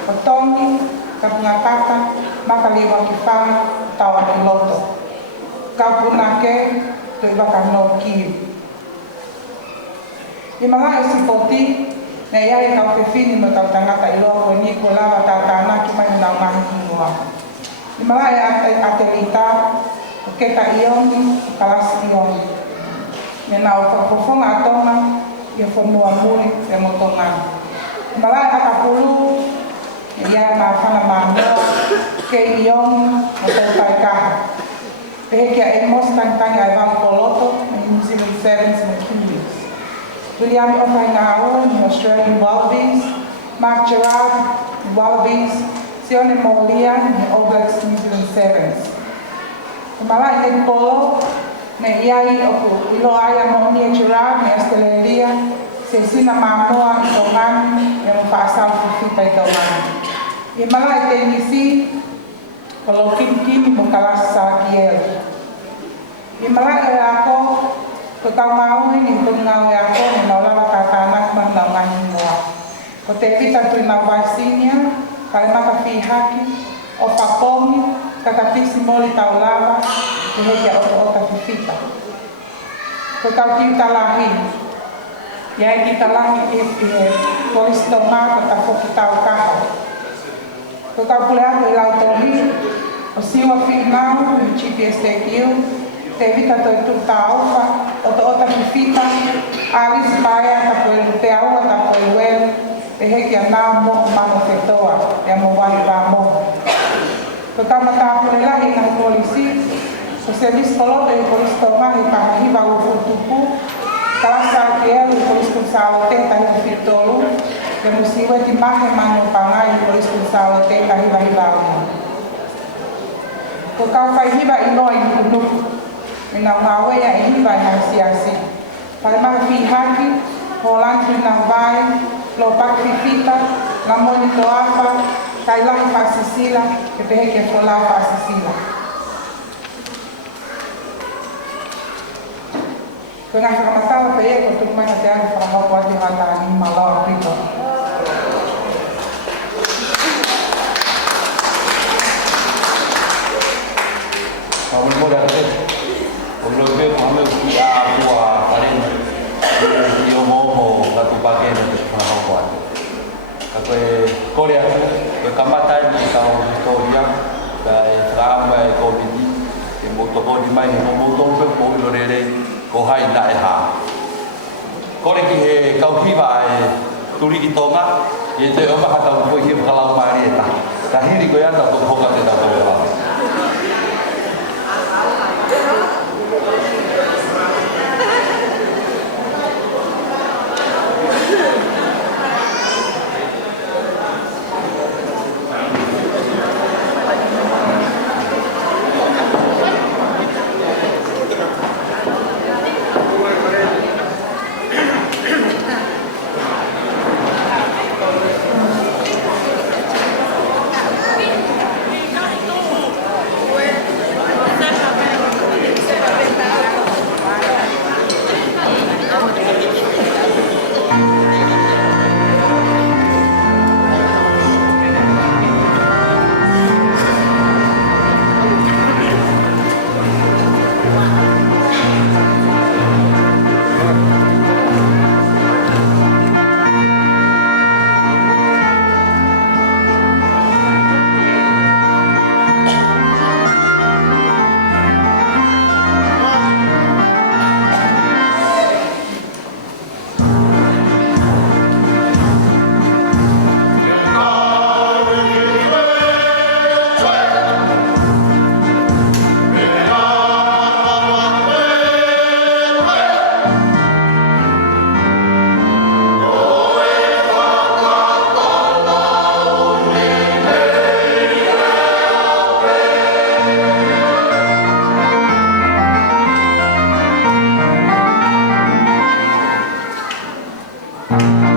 o tongi, ka pungatata, makaliwa ki whai, tau aki loto. Kau puna ke, te wakano kiu. I malai si poti, ne iai kau whiwhini mo tau tangata i loko ni ko lawa tau tāna ki mai nau mahi ki mua. I malai atelita, o keta ioni, o kalasi ioni. Me nau whakafonga atonga, i a whanua mui e motonga. Malai akapulu, e ia nā whana mānoa, ke ioni, o tau tai kaha. Peheke a e mostangtangi ai wang poloto, me New Zealand Sevens me Kiwis. William Ofai Ngāua, New Australian Wallabies, Mark Gerard, Wallabies, Sione Molia, All Blacks New Zealand Sevens. Malai te polo, ne iai o ku ilo aia Monia Gerard, ne Australia, se sina mānoa i tau ngani, e mo whaasau whiwhita i tau ngani. I malai te nisi, ko lo kimi mo kalasa sa kielu. I malai e ako, ko tau maui ni tau ngau e ako, ni maulawa kātānak ma nau ngani mua. Ko te pita tui nau waisinia, kare maka whihaki, o whapongi, kakapisi moli tau lava, te heke o ta whiwhita. Ko tau kiu talahi, iai ki talahi e polis tau ngā, ko ta whoki tau kaha. Ko tau pule ako i lau tohi, o siwa whinau, i GPS te kiu, te vita toi tu taufa, o to ota whiwhita, alis paia ta koe lupe aua ta koe wel, te heke a nā mo mano te toa, e mo wai wā mo. Ko tau mata pule lahi na polisi, o se viskoloto i polis tau mahi pahahiva ufu tupu, kalasa ki elu i polis kunsalo te tahi whitolu, e musiwe ti mahe mano pangai i polis kunsalo te tahi wahiva ufu. Ko kau whai hiva i noa i kunuku, e nau ngā wea e hiva i hau siasi. Pale maka whihaki, ho lantri nau vai, lo pak whiwhita, la moni to apa, kai lahi whaasisila, ke te heke wholau whaasisila. Ko ngā whakamatala pe e, ko tuk mai na te aru whakamoku ati hata ni malawa prito. Vamos a Korea ke kamata ni kau historia kai trama e covid e moto ko di mai mo moto pe mo lo rere ko hai na e ha kore ki he kau hiwa e turi ki tonga e te o ma ka ko hi kala mari ta ta hiri ko ya ta ko ka te ta ko ba Amen.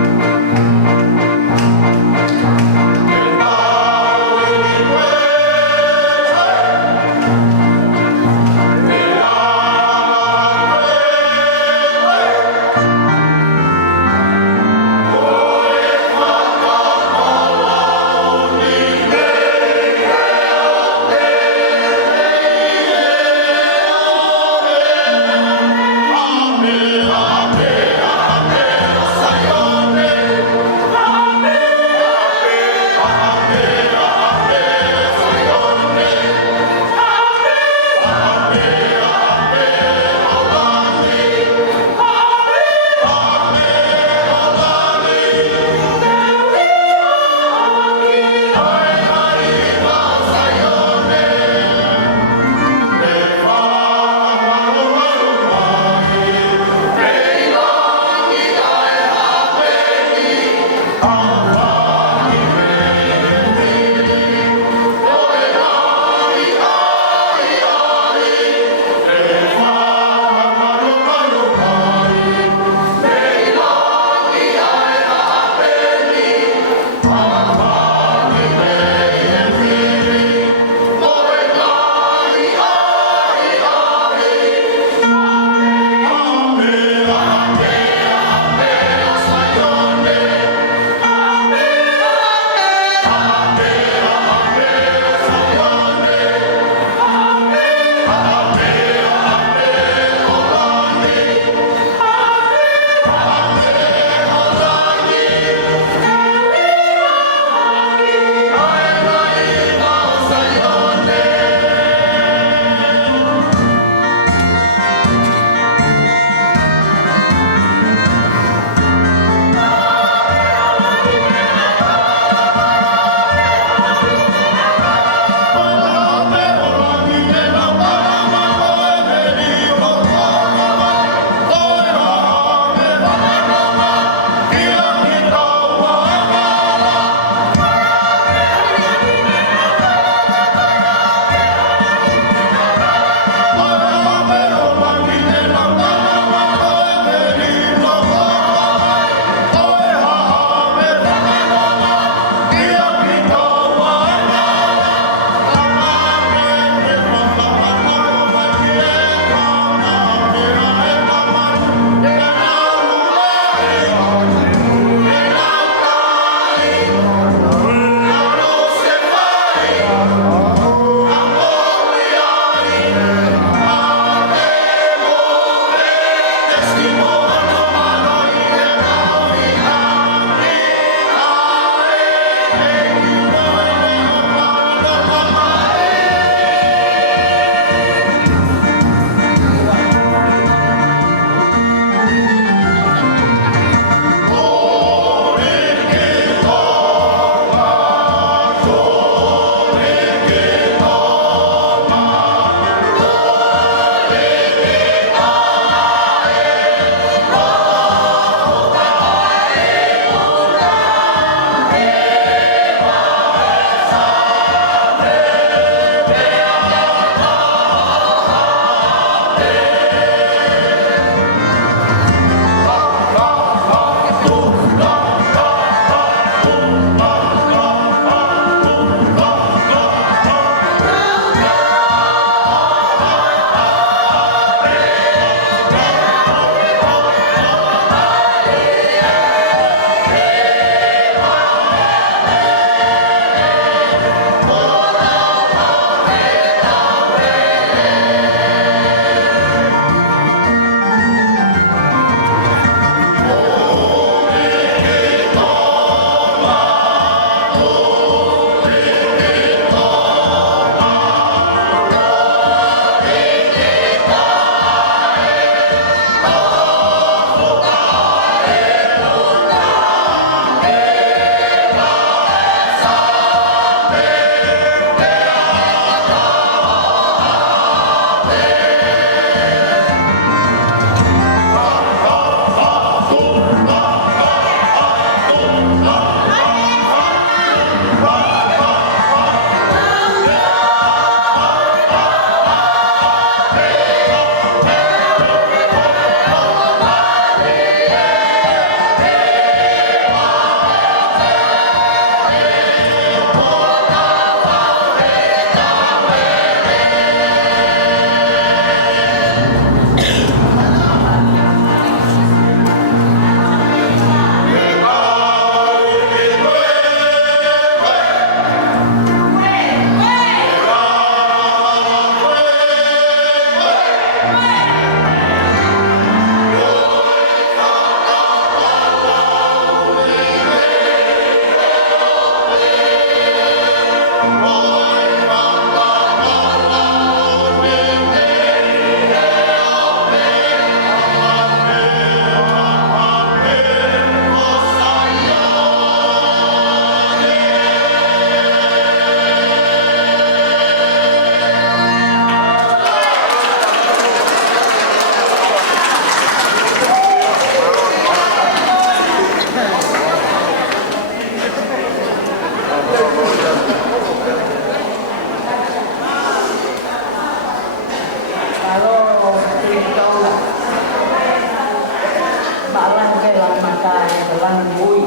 tangata e ka lana mui.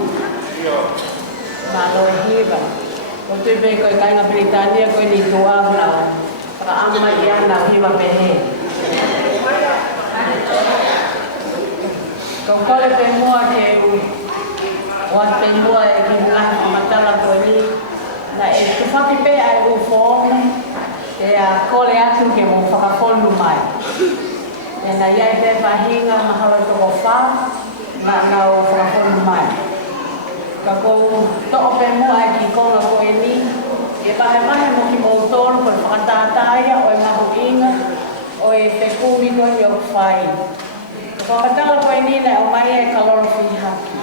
Nā loe hiba. Ko tui pe koe kainga Britania koe ni tuau na ka ama i ana hiba pehe. Ko kole pe mua ke wa pe mua e ki ngahi kamatala koe ni na e tufaki pe ai u fōme e a kole atu ke mo whakafonu mai. E na iai pe pahinga mahala toko wha na o whakafonu mai. Ka kou to'o pe mua e ki konga koe ni e mahe mo ki moutono koe whakatātāia o e mahu inga o e te kūmi koe i o whai. Ka whakatala koe ni na o mai e kaloro whihaki.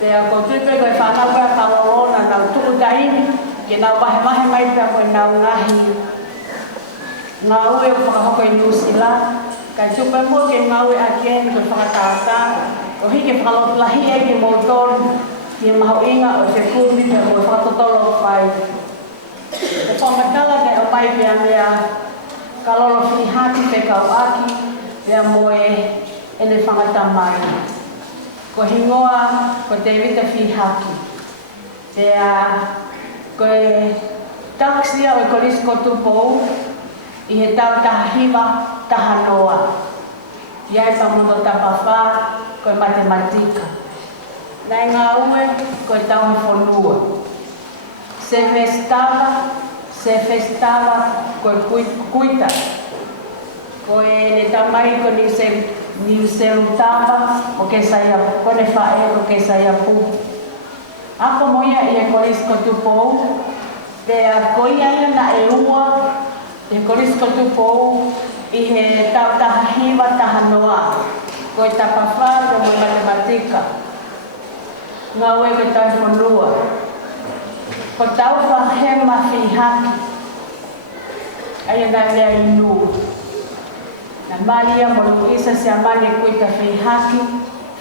Pea ko tupe koe whanau koe kalorona nau tuku taimi ke nau mahe mai pia koe nau ngahi ngā ue o whakahoko i Nusila. Kai tupe mua ke ngā ue a kien koe whakatātā o hike whakalotulahi e ki moutono ki mahu inga o te kūmi pia koe whakatotolo whai. Te whamatala te o mai pia mea kaloro whihaki pe kau aki pia moe e ne whangata mai. Ko hingoa ko te rita whihaki. Pea koe taksia o kolis ko tupou i he tau tahiwa taha noa. Iai pamoto tapawha koe matematika. Nai ngā ue koe tau he whonua. Se festava koe kuita. Koe ne tamai ko ni se utava o ke saia kone whae o ke saia pu. Ako moia i e kolis ko tupou. Pea koe ia na e ua e kolis ko tupou i he tau taha hiwa taha noa. Koe tapawha ko mo matematika. Ngā ue koe tau whanua. Ko tau whahema whihaki. Aia nā mea inu. Na Maria mo Luisa se amane kuita whihaki.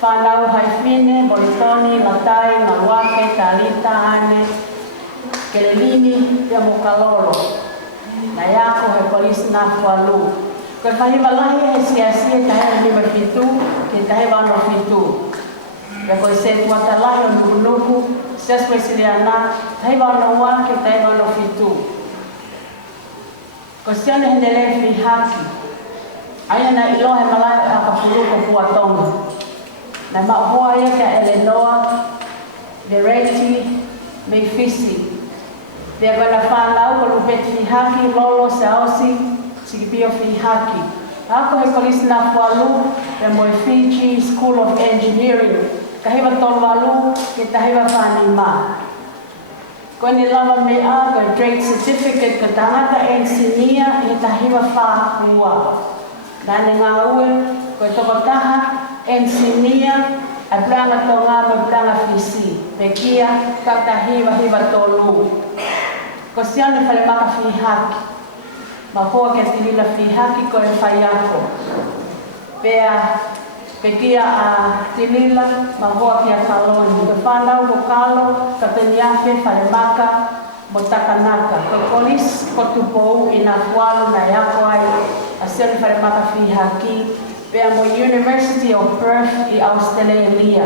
Whanau haifine, Molitoni, Latai, Ngawake, Talita, Ane, Kelini, pia mo kalolo. Na yako he polisi na fualu. Koe whahiwa lahi he siasia tahe lima fitu, ke tahe wano fitu. Ka koe se tuata lahi o nuku, sias koe siliana, tahe wano wa ke tahe wano fitu. Ko sione hendele whihaki. Aia na ilohe malai a kapuluko puatonga. Na mahoa ia ka Eleanor, Vereti, Meifisi. Pea koe na whanau ko lupeti whihaki, lolo se ausi, sikipio whihaki. Ako he kolisi na fualu, pe moe Fiji School of Engineering. Kahiwa tolwalu, ke tahiwa whanima. Koe ni lawa mea, koe Trade Certificate, ka tangata ensinia, he tahiwa whahua. Nane ngā ue, koe toko taha, ensinia, a planga tonga me planga fisi. Pe kia, kata hiwa tolu. Ko siane whale maka whihaki. Ma hoa ke tinila whihaki koe whaiako. Pea, pe kia a tinila, ma hoa kia kaloni. Ko whanau ko kalo, ka peniafe whale maka, mo takanaka. Ko kolis ko tupou ina fualo na yako ai, a siane whale maka whihaki. Pea mo University of Perth i Australia.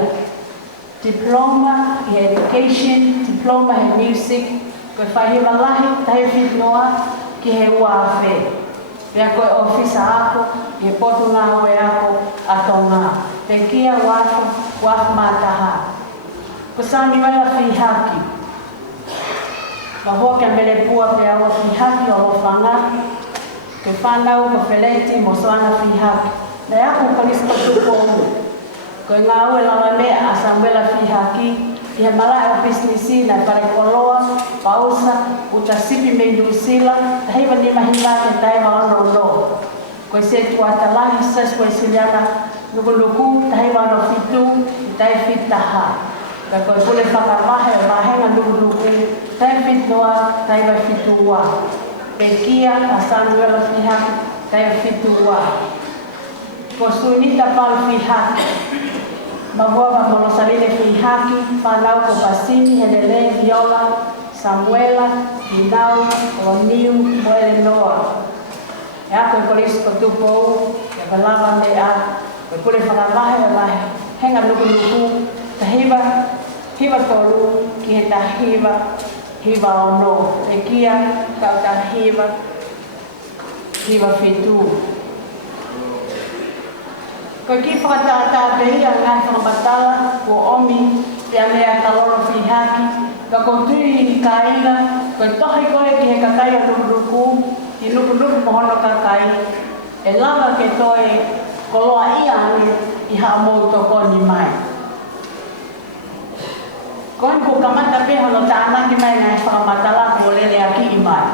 Diploma i Education, diploma i Music, koe whahiwa lahi tahe whitnoa ki he uawhe. Pea koe ofisa ako, i he potu ngā ue ako a tonga. Pe kia waf mātaha. Ko sāni wala whihaki. Ma hoa kia mele pua pea ua whihaki o whanga. Koe whanau ko wheleti mo soana whihaki. Na ako kalis ko tupou. Koe ngā ue lama mea a Samuela whihaki. I he malai o businessi na pare koloa, pausa, uta sipi me Nusila, tahiwa ni mahila ke taiwa ono no. Koe se tuata lahi sas koe siliana nuku tahiwa ono fitu, i tai fitaha. Ka koe pule whakamahe o mahenga nuku, tai fitoa, taiwa fitua. Pe kia a Samuela whihaki, taiwa fitua. Ko sunita pal whihaki. Mahua Molosalile whihaki, whanau ko Pasini, Helele, Viola, Samuela, Pinau, Oniu, Moele Noa. E ako e kolis ko tupou, e walawa mea, koe pule whakamahe, henga nuku, hiva tolu ki he ta hiva ono e kia ka ta hiva fitu ko ki whakatata pe ia ngai whakamatala ko omi pe amea kaloro whihaki ka kontui kaina ko tohi koe ki he kakai o nukunuku ki nukunuku mohono kakai e lava ke toe koloa ia ane i haa mou toko ni mai. Koe ku kamata pe hono tāna ki mai ngai whakamatala ko lele aki i mai.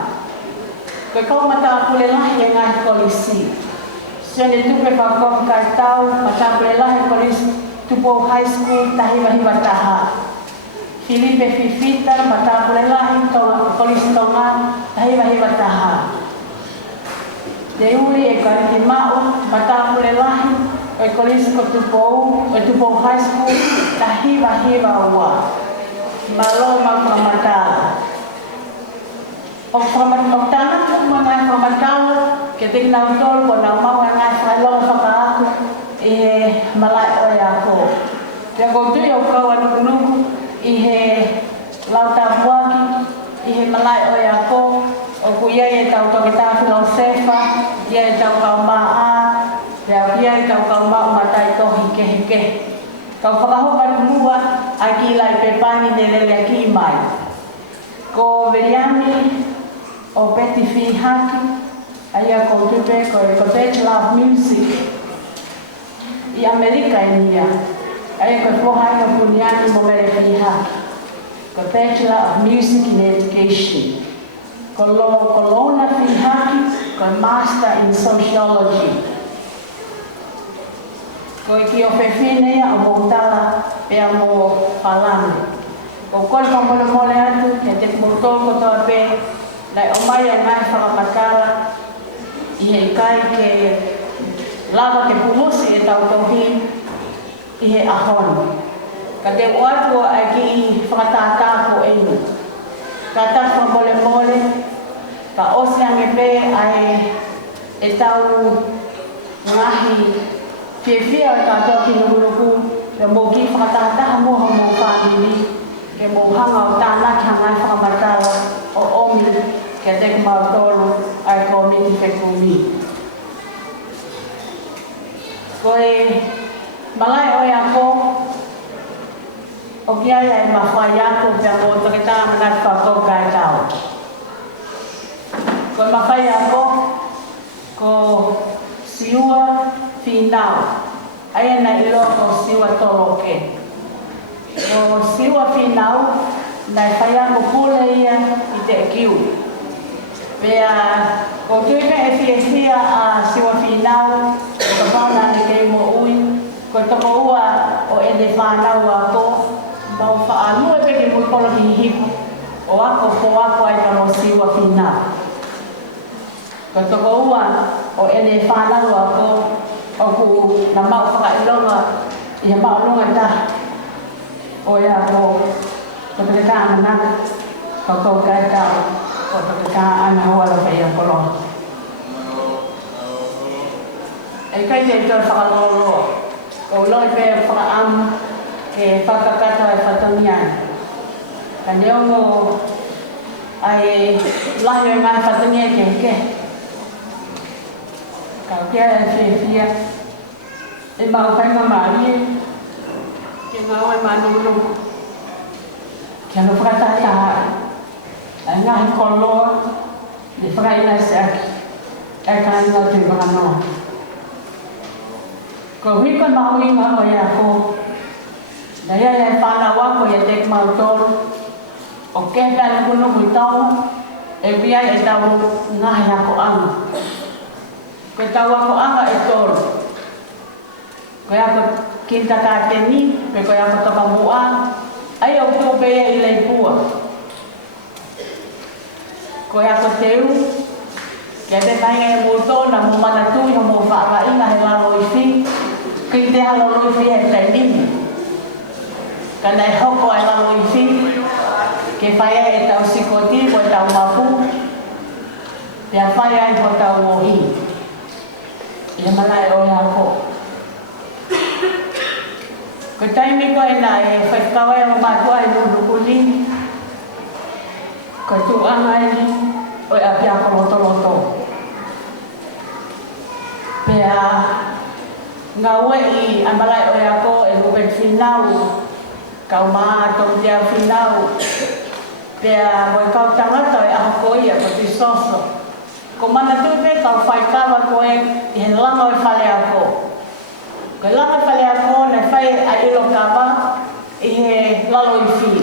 Koe kaumatala kule lahi e ngai kolisi. Sene tupe whakom kai tau, mata kule lahi kolisi tupo high school tahiwa taha. Filipe Fifita, mata kule lahi kolisi tonga tahiwa taha. Te uri e kariki mau, mata kule lahi e kolisi ko tupo high school tahiwa ua. Maloma whamatala. O whamatala kuma ngai whamatala, ke te nau tolu ko nau maua ngai whailonga whakaaku i he malai oi ako. Te kotui o kaua nukunuku i he lautapuaki, i he malai oi ako, o ku iai e tau toki tā filosefa, iai e tau kau maa, te au iai e tau kau maa matai tohi kehe. Kau whakahoka mua a ki lai pepani ne lele ki mai. Ko Veriani o Betty Fihaki, aia ko tupe ko Bachelor of Music i Amerika ia. Aia ko pohai ko Puniani mo mere Fihaki. Ko Bachelor of Music in Education. Ko Lona Fihaki, ko Master in Sociology. Ko ki o whewhine ia o moutala pea mo whalane. Ko kore ka mole atu, ke te mutoko toa pe, lai o mai a ngai whakamakara, i he kai ke lava ke pumusi e tau tohi, i he ahon. Ka te uatu o ai ki whakatātako einu. Ka tāwha mole, ka osiange pe ai e tau ngahi Fia o tātou ki nukunuku, ke mō ki whakatahataha moha mō whāmini, ke mō hanga o tāna ki hangai whakamatala o omi, ke te kumau tolu ai ko miti whekumi. Koe malai oi ako, o ki ai ai mawhai ako pia mō toke tāna ngai whakau kai tau. Koe mawhai ako, ko siua Finau, aia na ilo ko siwa toloke. O siwa finau, na whaiango pule ia i te kiu. Pea, ko tuika e fia a siwa finau, o ka whauna ni kei mo ui, ko toko ua o ene whanau ako, mau whaanu e peke mui polo hihipu, o ako po ako ai ka mo siwa finau. Ko toko ua o ene whanau ako, o ku na mau whakailonga i he maulunga ta o ea ko te ka ana ko kai tau o te ka ana hoa la whaia kolo e kai te tō whakalolo o loi pe whakaamu ke whakakata e whatamian ka neongo ai lahi o ngai whatamian ke Kau kia e whia e mau whainga maari ke ngau e manulu ke anu whakatata e ngahi koloa e whakaina se aki e ka inga te whakanoa ko hiko mau inga o ia ko na ia e whana wako e te mau tolu o kehta ni kunu hui tau e pia e tau ngahi ako anga Koe tau ako anga e tolu. Koe ako kinta ka te ni, pe koe ako toka mua, ai au tupe e i leipua. Koe ako teu, ke te tainga e mūtō na mō manatui ho mō whaakaina he lalo i whi, ki te halolo i whi he te nini. Ka nei hoko ai lalo i whi, ke whaia e tau sikoti, koe tau mapu, pia whaia i ho tau mohi. Ia malai o ia ko. Ko taimi ko e na e whaikawa e o mātua e nurukuni. Ko tu anga e o e apia ko loto. Pea ngā ue i amalai o e ako e rupen whinau. Kau maa tō tia whinau. Pea mo e kau tangata e aha ko ia ko tu soso. Ko mana tupe kau whaikawa ko e i he langa o e whale ako. Ko e langa whale ako na whai a ilo kawa i he lalo i whi.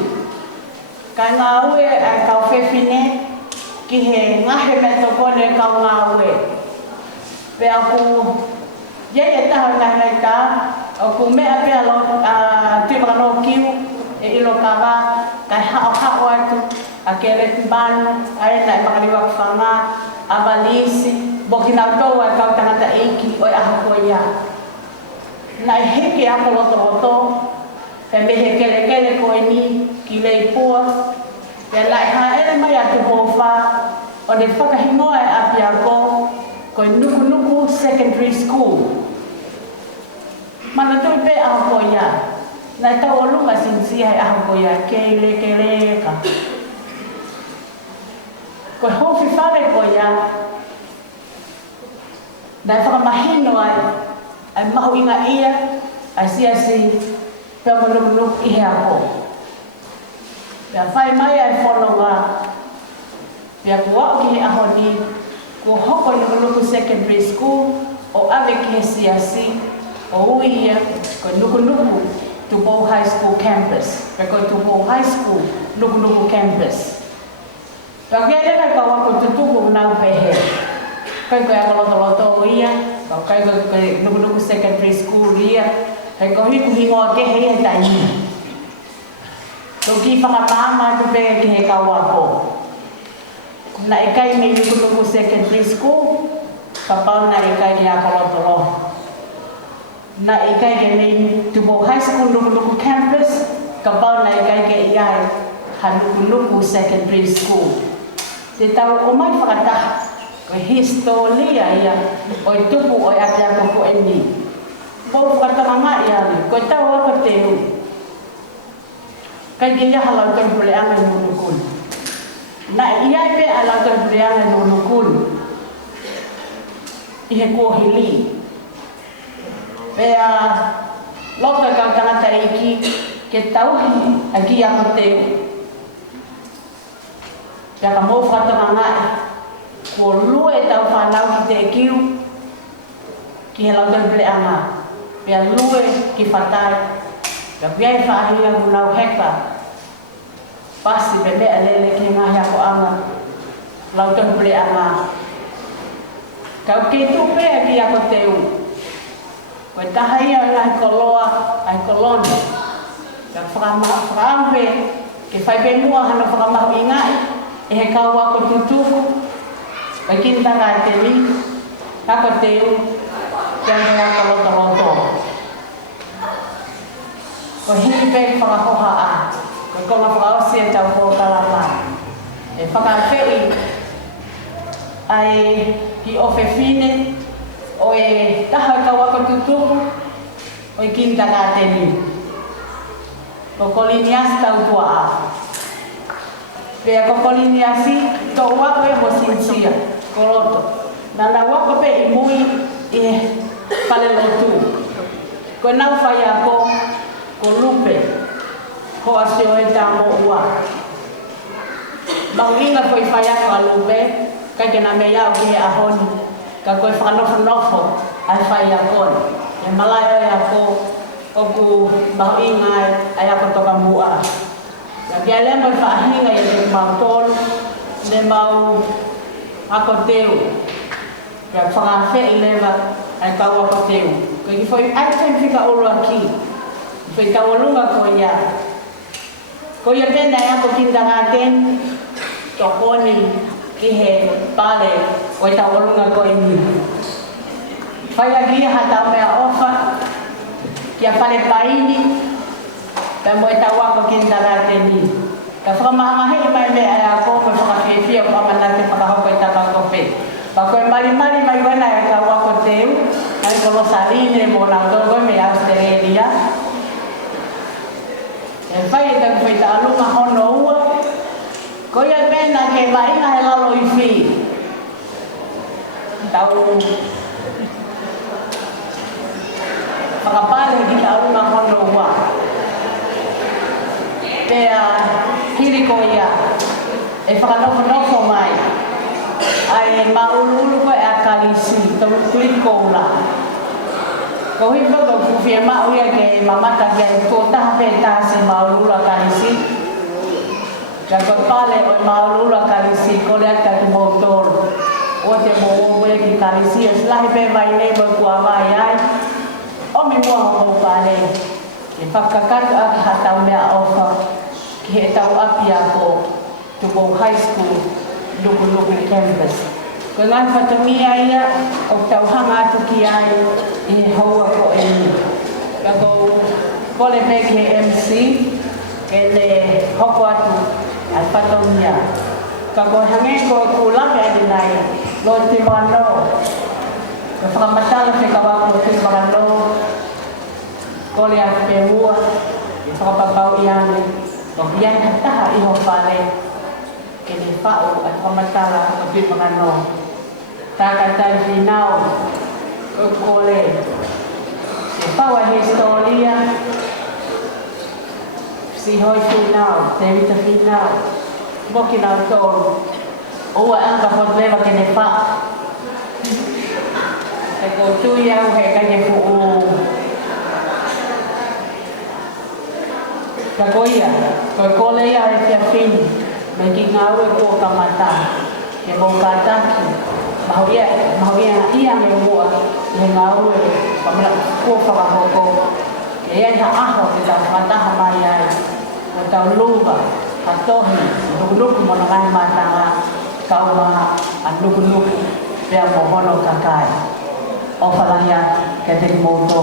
Ka ngā ue a kau whewhine ki he ngahe me to kone kau ngā ue. Pea ku iei e taha ngai nei tā, o ku mea pea lo tīwakano kiu e ilo kawa, kai hao atu, a kere banu, a e nai makaliwa kwhanga, a valisi, boki nau tau a kau tangata eiki o e aha ko ia. Nai heke ako loto, pe me he kele ko e ni ki leipua, pe nai ha ere mai atu hōwha, o ne whakahimoa e api ako, ko e nuku secondary school. Mana tui pe aha ko ia, nai tau o lunga sinsia e aha ko ia, kele ka. Ko e hōwhi whare ko ia, nai whakamahino ai mahu inga ia, ai si pia manuk i he ako. Pia whai mai ai whanonga, pia kua ki he aho ni, ko hoko nuku secondary school, o ave ki he siasi, o ui ia, ko nuku Tupo High School campus. Pia ko Tupo High School, nuku campus. Pia kia reka ka wako tutuku nau pehe. Kai koe ako loto ia, kai koe nuku secondary school ia, kai koe hiku hingoa kehe ia taini. Toki whakamama tu pege ki he kawako. Na e kai me nuku secondary school, ka pau na e kai ni ako loto. Na e kai ke me Tupo High School nuku campus, ka pau na e kai ke iai ha nuku secondary school. Te tau o mai whakataha. Ko historia ia, o i tupu o i api ako ko e ni. Ko whakatamanga ia ni, ko i tau ako te hu. Kai ke ia halau tau puleanga i nunukun. Na ia pe halau tau puleanga i nunukun. I he kuohili. Pea lota kau tangata iki, ke tauhi a ki ako te hu. Pea ka mō whakatamanga ia. Ko lue tau whanau ki te kiu, ki he lau tau pleanga. Pea lue ki whatai. Pea piai whahia munau heka. Pasi pe mea lele ki ngahi ako anga. Lau tau pleanga. Kau ke tupea ki ako teu. Koe tahai au ai koloa, ai koloni. Pea whakamahwe, ke whaipe mua hana whakamahu ingai. E he kau ako tutuku. Kai kinta ka te mi, kako teu, kia mea ka loto. Ko hiri pe whakahoha a, ko konga whakaosi e tau ko kalapa. E whakawhei, ai ki ofe fine, o e taha ka wako tutuku, o e kinta ka te mi. Ko koliniasi tau tua a. Pea ko koliniasi, tō wako e mo sinsia. Koloto. Nana wako pe i mui i pale lotu. Ko nau whai ako, ko lupe, ko asio e tāmo ua. Mau inga ko i whai ako a lupe, kai ke na me iau ki he ahoni, ka ko i whanofo ai whai ako. E malai e ako, o ku mau inga ai ako toka mua. Ka kia lemo i whahinga i le mau tolu, le mau ako teu. Ka whakawhe i lewa ai kau ako teu. Ko i whai aitai whika oro aki. I whai kawarunga ko ia. Ko ia tēnei ako kinta ngā ten. Tō koni ki he pale o i tawarunga ko i ni. Whai aki ia hatau mea ofa. Kia pale paini. Ka mo i tau ako kinta ngā teni. Ka whakamahangahe mai mea ai ako. Ko whakawhiawhia o whamanate whakahoko i takakope. Pa koe mari mai wena e ka wako teu, ai ko Rosarine mo na togo me Australia. whai e tau whai ta alunga hono ua. Ko ia mena ke wainga he lalo i whi. Tau whakapale ki ta alunga hono ua. Pea hiri ko ia. E whakanofo mai. Ai maululu ko e a kalisi. Tau tui koula. Ko hipo ko fufia mau ia ke mamata kia ko taha pe taha si maululu a kalisi. Ka ko pale o maululu a kalisi ko lea ka tu motor. O te mo o ki kalisi o slahi pe mai nei mo kua mai ai. O mi mua ho pale. E whakakatu a ki hatau mea ofa. Ki he tau api ako tuko high school luku campus. Ko ngai whatamia ia o tau hanga atu ki ai I he haua ko e ni. Ka ko kole me ki he MC ke le hoko atu ai whatamia. Ka ko hange ko kulape adi nai lo te wano. Ka whakamatala te kawako te wano kole a te mua I whakapapau I ane. Ko iai hataha I ho whale ke le whao at whamatala o te wano. Tākatai whinau o kole. E whaua historia. Si hoi whinau, te wita whinau. Moki nau tōru. Oua anga hot lewa ke ne wha. Te ko tui au he kaje fu Ka koia, koi kole ia e te awhini. Me ki ngā ue kua kamata. Ke mō kātaki. Mahu ia me mua I he ngā ue kua whakahoko. E iai ha aho te tau mataha mai ai. O tau lunga, ka tohi, nuku mona ngai matanga, kau maha, a nuku, pia mo hono kakai. O whalahia ke te mōtō.